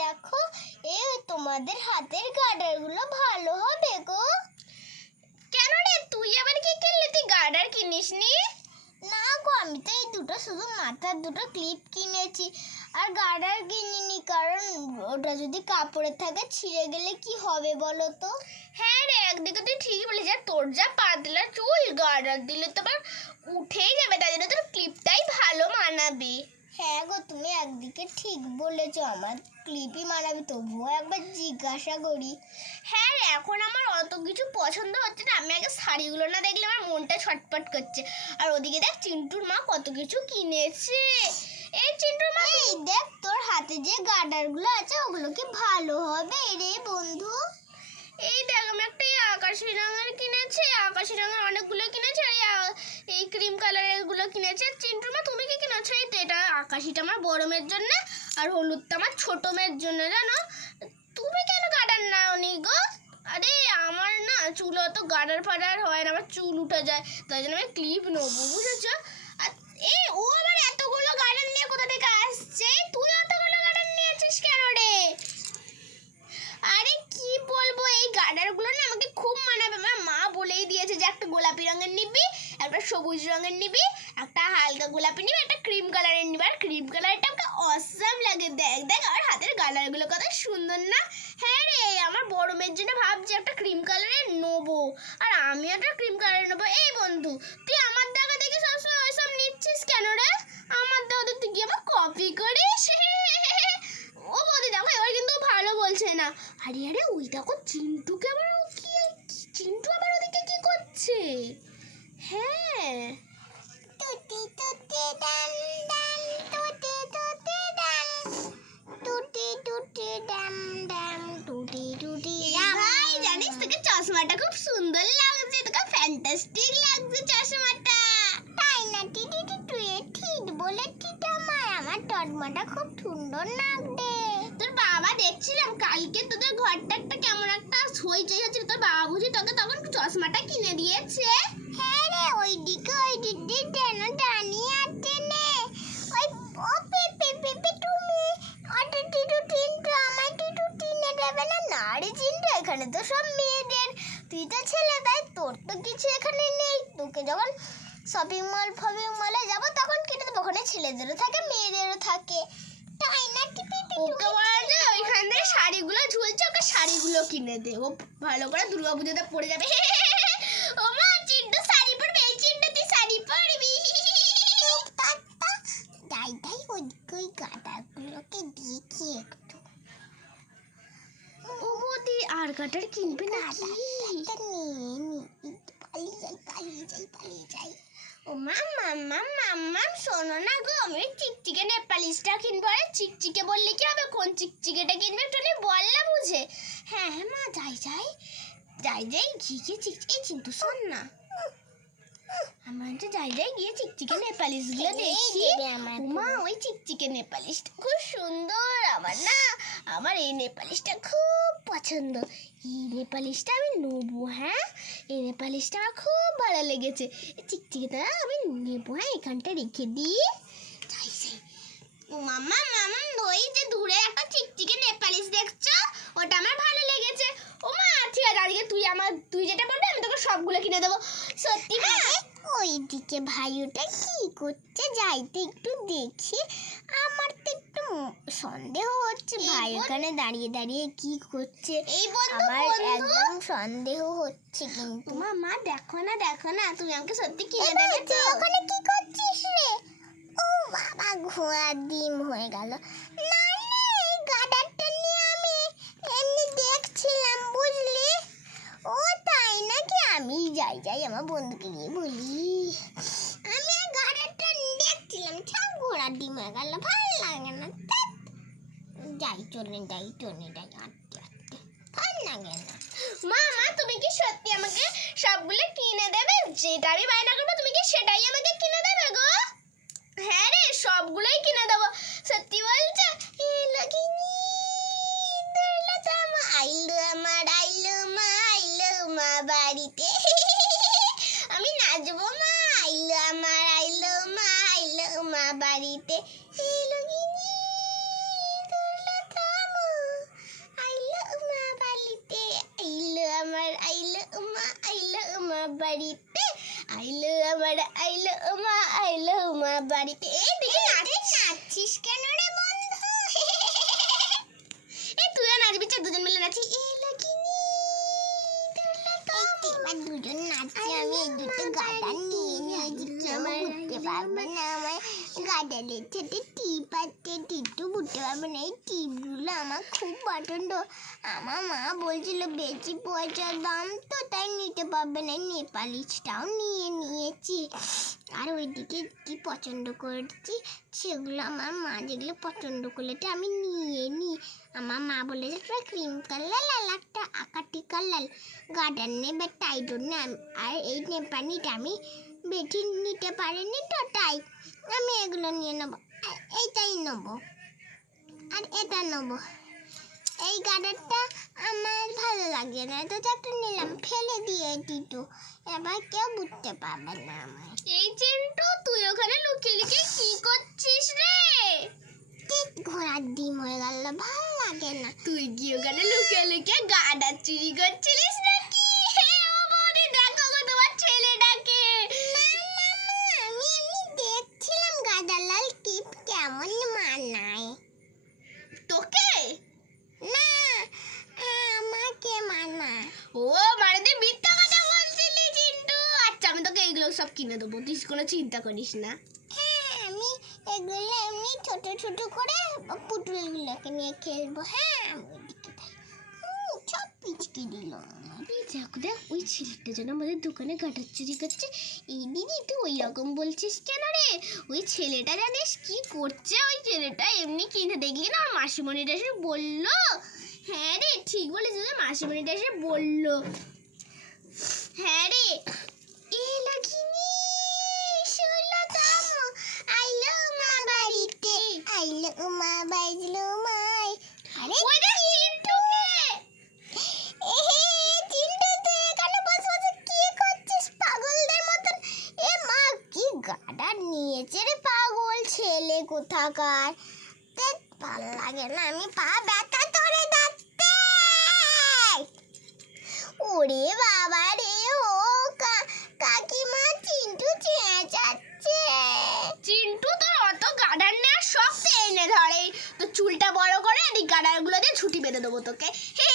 দেখো তোমাদের হাতের গার্ডারগুলো ভালো হবে গো। কেন রে, তুই আবার কি কিনলি? তুই গার্ডার কিনিসনি? না গো, আমি তো এই দুটো শুধু মাথার দুটো ক্লিপ কিনেছি, আর গার্ডার কিনিনি, কারণ ওটা যদি কাপড়ে থাকে ছিঁড়ে গেলে কি হবে বলো তো। হ্যাঁ রে, একদিকে তুই ঠিকই বলিস, আর তোর যা পাতলা চুল, গার্ডার দিলে তো আবার উঠেই যাবে, তাই জন্য তোর ক্লিপটাই ভালো মানাবে। হ্যাঁ গো, তুমি একদিকে ঠিক বলেছো, আমার ক্লিপই মানাবে, তবুও একবার জিজ্ঞাসা করি। হ্যাঁ রে, এখন আমার অত কিছু পছন্দ হচ্ছে না, আমি আগে শাড়িগুলো না দেখলে আমার মনটা ছটপট করছে। আর ওদিকে দেখ চিন্টুর মা কত কিছু কিনেছে। এই চিন্টুর মা, এই দেখ তোর হাতে যে গার্ডারগুলো আছে ওগুলো কি ভালো হবে রে বন্ধু? এই দেখ আমি একটা আকাশি রঙের কিনেছি, আকাশি রঙের অনেকগুলো কিনেছি, আর এই ক্রিম কালারের গুলো কিনেছে। চিন্টুর মা তুমি কি কিনেছো? এই তো এটা আকাশিটা আমার বড় মেয়ের জন্য, আর হলুদটা আমার ছোট মেয়ের জন্য। জানো তুমি কেন গার্ডার নাওনি গো? আরে আমার না চুল অত গার্ডার ফাডার হয় না, আমার চুল উঠে যায়, তাই জন্য আমি ক্লিপ নেবো, বুঝেছো? আর ও আবার এতগুলো গার্ডার নিয়ে কোথা থেকে আসছে? তুই এতগুলো গার্ডার নিয়েছিস কেন রে? আরে কি বলবো, এই গার্ডারগুলো না আমাকে খুব মানাবে। আমার মা বলেই দিয়েছে যে একটা গোলাপি রঙের নিবি, একটা সবুজ রঙের নিবি, একটা হালকা গোলাপি নিবি, একটা ক্রিম কালারের নিবি। আর ক্রিম কালারটা আমাকে অসাম লাগে। দেখ দেখ আমার হাতের গার্ডারগুলো কত সুন্দর না? হ্যাঁ রে, আমার বড় মেয়ের জন্য ভাবছি একটা ক্রিম কালারের নেবো, আর আমি একটা ক্রিম কালারের নেবো। এই বন্ধু, তুই আমার দেখা দেখি সবসময় ওইসব নিচ্ছিস কেন রে? আমার দেখা তুই কি আমার কপি করিস? ও বৌদি দেখো, এবার কিন্তু ভালো বলছে না। আরে আরে ওই দেখো চিন্টুকে আবার কি, চিন্টু আবার ওদিকে কি করছে? হ্যাঁ, তুতি তুতি ডান ডান, তুতি তুতি ডান, তুতি তুতি ডাম ডাম, তুতি তুতি ডাম। ভাই জানিস তোকে চশমাটা খুব সুন্দর লাগছে, তোকে ফ্যান্টাস্টিক লাগছে চশমাটা। তাই না টিটি, তুই ঠিক বলেছিস, আমার চশমাটা খুব সুন্দর লাগছে। তোর বাবা দেখছিলাম কালকে তোদের ঘরটা একটা কেমন একটা হইচই হচ্ছিল, তোর বাবা বুঝি তোকে তখন চশমাটা কিনে দিয়েছে। হ্যাঁ রে, ওই দিদি যেন দাঁড়িয়ে আছে নে, ওই ও পেপে তুমি অটো টিটু টিন্টু আমার টিটু টিনে দেবে না? না রে চিন্টু, এখানে তো সব মেয়েদের, তুই তো ছেলে, তাই তোর তো কিছু এখানে নেই। তোকে যখন শপিং মলে যাবো তখন কিনে দেবো, ওখানে ছেলেদেরও থাকে মেয়েদেরও থাকে, তাই না টিপি? ওকে বলা যে ওইখান থেকে শাড়িগুলো ঝুলছে, ওকে শাড়িগুলো কিনে দে, ও ভালো করে দুর্গাপুজোতে পরে যাবে। ও মা, চিন্টু শাড়ি পরবে, এই চিন্টু তুই শাড়ি পরবি। যাই ওই গাটাগুলোকে দেখি একটু। ও বৌদি, আর কাটার কিনবে নাকি? পালিয়ে যাই। ও মাম্মা শোনো না গো, আমি চিকচিকে নেপালিশটা কিনবো। আরে চিকচিকে বললে কি হবে, কোন চিকচিকেটা কিনবে একটু বল না বুঝে। হ্যাঁ হ্যাঁ মা, যাই গিয়ে এই চিন্তু শোন না, আমরা তো যাই গিয়ে চিকচিকে নেপালিশগুলো দেখি। মা ওই চিকচিকে নেপালিশটা খুব সুন্দর, আমার এই নেপালিশটা খুব পছন্দ, এই নেপালিশটা আমি নেবো। হ্যাঁ, এই নেপালিশটা আমার খুব ভালো লেগেছে, এই চিকচিকেটা আমি নেবো। হ্যাঁ, এখানটা রেখে দিই। যাই মাম্মা ওই যে দূরে একটা চিকচিকে নেপালিশ দেখছো, ওটা আমার ভালো লেগেছে। ও মা ঠিক আছে, আজকে তুই যেটা বলবি আমি তোকে সবগুলো কিনে দেবো। সত্যি মা? ওইদিকে ভাই ওটা কি করছে, যাইতে একটু দেখি। আমার তো একটু সন্দেহ হচ্ছে, ভাই ওখানে দাঁড়িয়ে কি করছে, এই বন্ধু আমার একদম সন্দেহ হচ্ছে। কিন্তু মা দেখো না, তুমি আমাকে সত্যি কিনে দেবে তো? ওখানে কি করছিস রে? ও বাবা, ঘোড়ার ডিম হয়ে গেল। না না, এই গাডারটা নিয়ে আমি এমনি দেখছিলাম, বুঝলি? ও তাই নাকি? আমি যাই আমার বন্ধুকে গিয়ে বলি, আমি আর গাডারটা দেখছিলাম, সব ঘোড়ার ডিম হয়ে গেল, ভালো লাগে না। যাই চলে যাই আটকে ভালো লাগে না। মা তুমি কি সত্যি আমাকে সবগুলো কিনে দেবে? যেটা আমি বায়না করবো তুমি কি সেটাই আমাকে কিনে দেবে গো? হ্যাঁ রে, সবগুলোই কিনে দেবো, সত্যি বলছো? আইলো মা বাড়িতে, আমি নাচবো মা, আইলো মা বাড়িতে, বাড়িতে, আইলো মা বাড়িতে। এই দেখি নাচছিস কেন রে বন্ধু? এই তুইও নাচবি, দুজন মিলে নাচি। এবার দুজন নাচছি, আমি এই দুটো গাদা নিয়ে নিয়েছি, কেউ বুঝতে পারবে না আমার গাদালের সাথে টিপ আছে, টিটু বুঝতে পারবে না। এই টিপগুলো আমার খুব পছন্দ। আমার মা বলছিল বেশি পয়সার দাম তো, তাই নিতে পারবে না, নেপালিশটাও নিয়ে নিয়েছি। আর ওইদিকে কি পছন্দ করেছি সেগুলো আমার মা যেগুলো পছন্দ করলেটা আমি নিয়ে নিই। আমার মা বলেছে একটা ক্রিম কালার আর একটা আকাটি কালার গার্ডেন নেবে, তাই জন্য আর এই নেপালিটা আমি বেশি নিতে পারিনি তো, তাই আমি এগুলো নিয়ে নেবো। আর এইটাই নেবো, আর এটা নেবো। এই গার্ডেনটা আমার ভালো লাগে না, তো একটা নিলাম, ফেলে দিয়ে টিটু, এবার কেউ বুঝতে পারবে না আমার। এই চিন্টু, তুই ওখানে লুকিয়ে লুকিয়ে কি করছিস রে? ঘোড়ার ডিম হয়ে গেল, ভালো লাগে না। তুই কি ওখানে লুকিয়ে লুকিয়ে গাডা চুরি করছিলিস নাকি? ও বৌদি, দেখো গো তোমার ছেলেটাকে। আমি এমনি দেখছিলাম গাদালাল টিপ কেমন মানায়। তোকে না, আমাকে মানায়। ও মানে তুই মিথ্যা কথা বলছিলি চিন্টু। আচ্ছা, আমি তোকে এইগুলো সব কিনে দেবো, তুই কোনো চিন্তা করিস না। হ্যাঁ, আমি এগুলো এমনি ছোট ছোট করে পুতুলগুলোকে নিয়ে খেলবো। হ্যাঁ, আমি ওইদিকে সব পিচকে দিল। এই দেখ ওই ছেলেটা যেন আমাদের দোকানে গাডার চুরি করছে। এই দিদি, তুই ওই রকম বলছিস কেন রে? ওই ছেলেটা জানিস কি করছে? ওই ছেলেটা এমনি কিনে দেখলি না, আমার মাসিমণিটা এসে বললো। হ্যাঁ রে, ঠিক বলেছিস, মাসিমণিটা এসে বললো। হ্যাঁ রে, এ লক্ষ্মী শুনলো তো, আইলো মা বাড়িতে, আইলো মা বাজলো মাই। আরে ওই দেখ চিন্টুকে। চিন্টু, তুই এখানে বসে বসে কি করছিস পাগলদের মতন? এ মা, কি গাডা নিয়েছে রে পাগল ছেলে কোথাকার। ভালো লাগে না, আমি পা ব্যথা ধরে যাচ্ছে। ওরে বাবা রে, ও কাকিমা, চিন্টু চেঁচাচ্ছে। চিন্টু, তোর অত গাডার নেওয়ার শখ এনে ধরে, তো চুলটা বড় করে এই গাডারগুলো দিয়ে ছুটি বেঁধে দেবো তোকে। হে